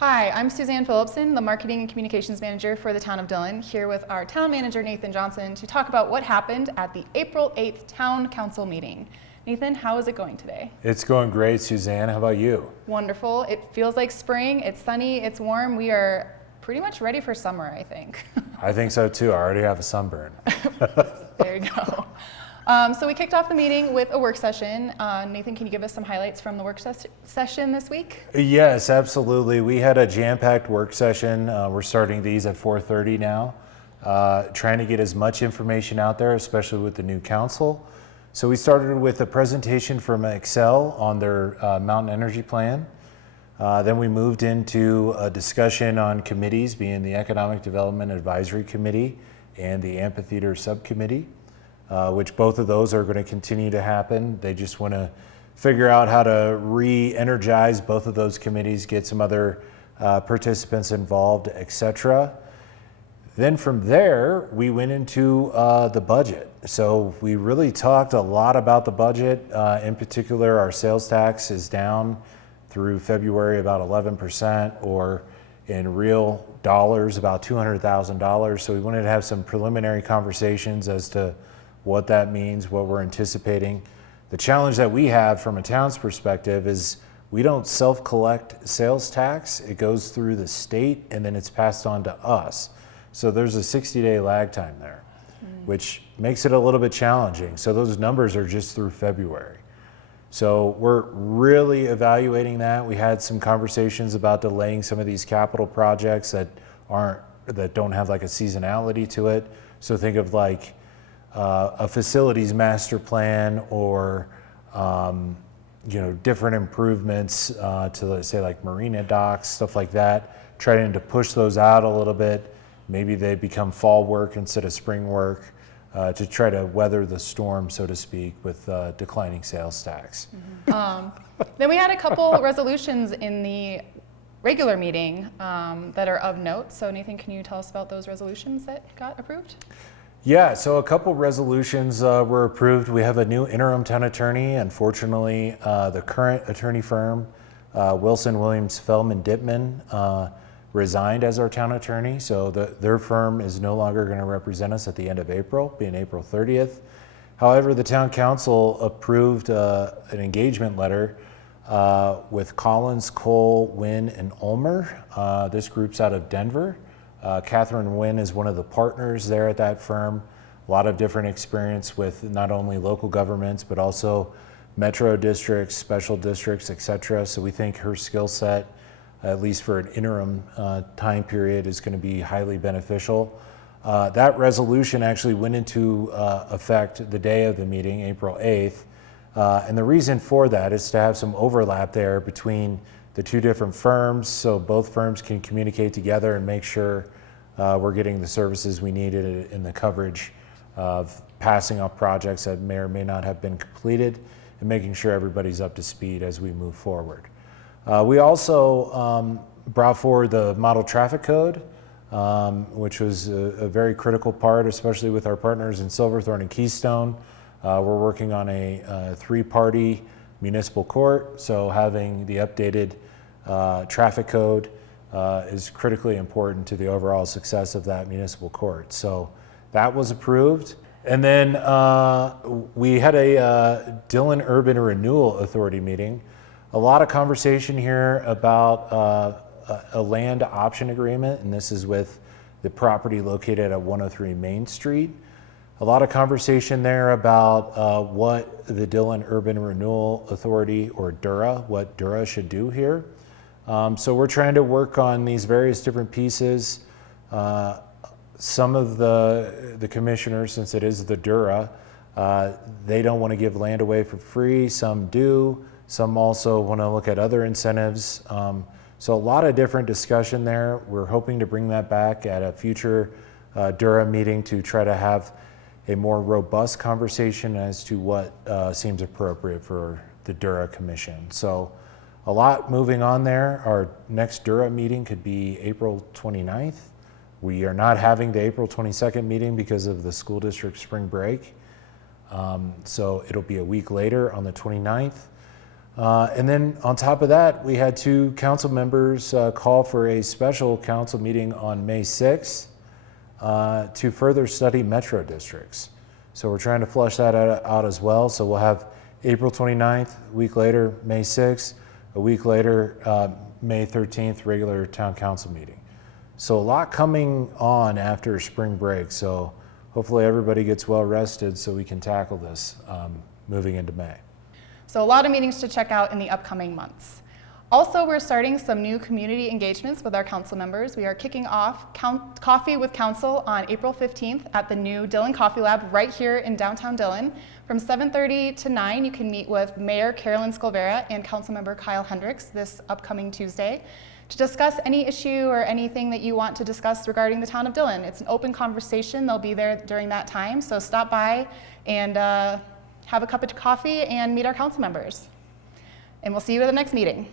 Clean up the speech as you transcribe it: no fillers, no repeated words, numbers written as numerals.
Hi, I'm Suzanne Phillipson, the Marketing and Communications Manager for the Town of Dillon, here with our Town Manager, Nathan Johnson, to talk about what happened at the April 8th Town Council meeting. Nathan, how is it going today? It's going great, Suzanne. How about you? Wonderful. It feels like spring. It's sunny. It's warm. We are pretty much ready for summer, I think. I think so too. I already have a sunburn. There you go. So we kicked off the meeting with a work session. Nathan, can you give us some highlights from the work session this week? Yes, absolutely. We had a jam-packed work session. We're starting these at 4:30 now, trying to get as much information out there, especially with the new council. So we started with a presentation from Excel on their mountain energy plan. Then we moved into a discussion on committees, being the Economic Development Advisory Committee and the Amphitheater Subcommittee. Which both of those are going to continue to happen. They just want to figure out how to re-energize both of those committees, get some other participants involved, etc. Then from there, we went into the budget. So we really talked a lot about the budget. In particular, our sales tax is down through February about 11%, or in real dollars, about $200,000. So we wanted to have some preliminary conversations as to what that means, what we're anticipating. The challenge that we have from a town's perspective is we don't self-collect sales tax. It goes through the state and then it's passed on to us. So there's a 60-day lag time there, which makes it a little bit challenging. So those numbers are just through February. So we're really evaluating that. We had some conversations about delaying some of these capital projects that don't have like a seasonality to it. So think of like a facilities master plan, or different improvements to, let's say, like marina docks, stuff like that, trying to push those out a little bit. Maybe they become fall work instead of spring work, to try to weather the storm, so to speak, with declining sales tax. Then we had a couple resolutions in the regular meeting that are of note. So Nathan, can you tell us about those resolutions that got approved? Yeah, so a couple resolutions were approved. We have a new interim town attorney. Unfortunately, the current attorney firm, Wilson, Williams, Feldman, Dittman, resigned as our town attorney. So their firm is no longer going to represent us at the end of April, being April 30th. However, the town council approved an engagement letter with Collins, Cole, Wynn, and Ulmer. This group's out of Denver. Catherine Wynn is one of the partners there at that firm. A lot of different experience with not only local governments, but also metro districts, special districts, etc. So we think her skill set, at least for an interim time period, is going to be highly beneficial. That resolution actually went into effect the day of the meeting, April 8th. And the reason for that is to have some overlap there between the two different firms, so both firms can communicate together and make sure we're getting the services we need in the coverage of passing off projects that may or may not have been completed, and making sure everybody's up to speed as we move forward. We also brought forward the model traffic code, which was a very critical part, especially with our partners in Silverthorne and Keystone. We're working on a three-party municipal court, so having the updated traffic code is critically important to the overall success of that municipal court. So that was approved. And then we had a Dillon Urban Renewal Authority meeting. A lot of conversation here about a land option agreement, and this is with the property located at 103 Main Street. A lot of conversation there about what the Dillon Urban Renewal Authority, or DURA, what DURA should do here. So we're trying to work on these various different pieces. Some of the commissioners, since it is the DURA, they don't want to give land away for free. Some do. Some also want to look at other incentives. So a lot of different discussion there. We're hoping to bring that back at a future DURA meeting to try to have a more robust conversation as to what seems appropriate for the DURA Commission. So a lot moving on there. Our next DURA meeting could be April 29th. We are not having the April 22nd meeting because of the school district spring break. So it'll be a week later on the 29th. And then on top of that, we had 2 council members call for a special council meeting on May 6th to further study metro districts. So we're trying to flush that out as well. So we'll have April 29th, a week later, May 6th, a week later, May 13th, regular town council meeting. So a lot coming on after spring break. So hopefully everybody gets well rested so we can tackle this moving into May. So a lot of meetings to check out in the upcoming months. Also, we're starting some new community engagements with our council members. We are kicking off Coffee with Council on April 15th at the new Dillon Coffee Lab right here in downtown Dillon. From 7:30 to 9, you can meet with Mayor Carolyn Scalvera and Councilmember Kyle Hendricks this upcoming Tuesday to discuss any issue or anything that you want to discuss regarding the town of Dillon. It's an open conversation. They'll be there during that time, so stop by and have a cup of coffee and meet our council members. And we'll see you at the next meeting.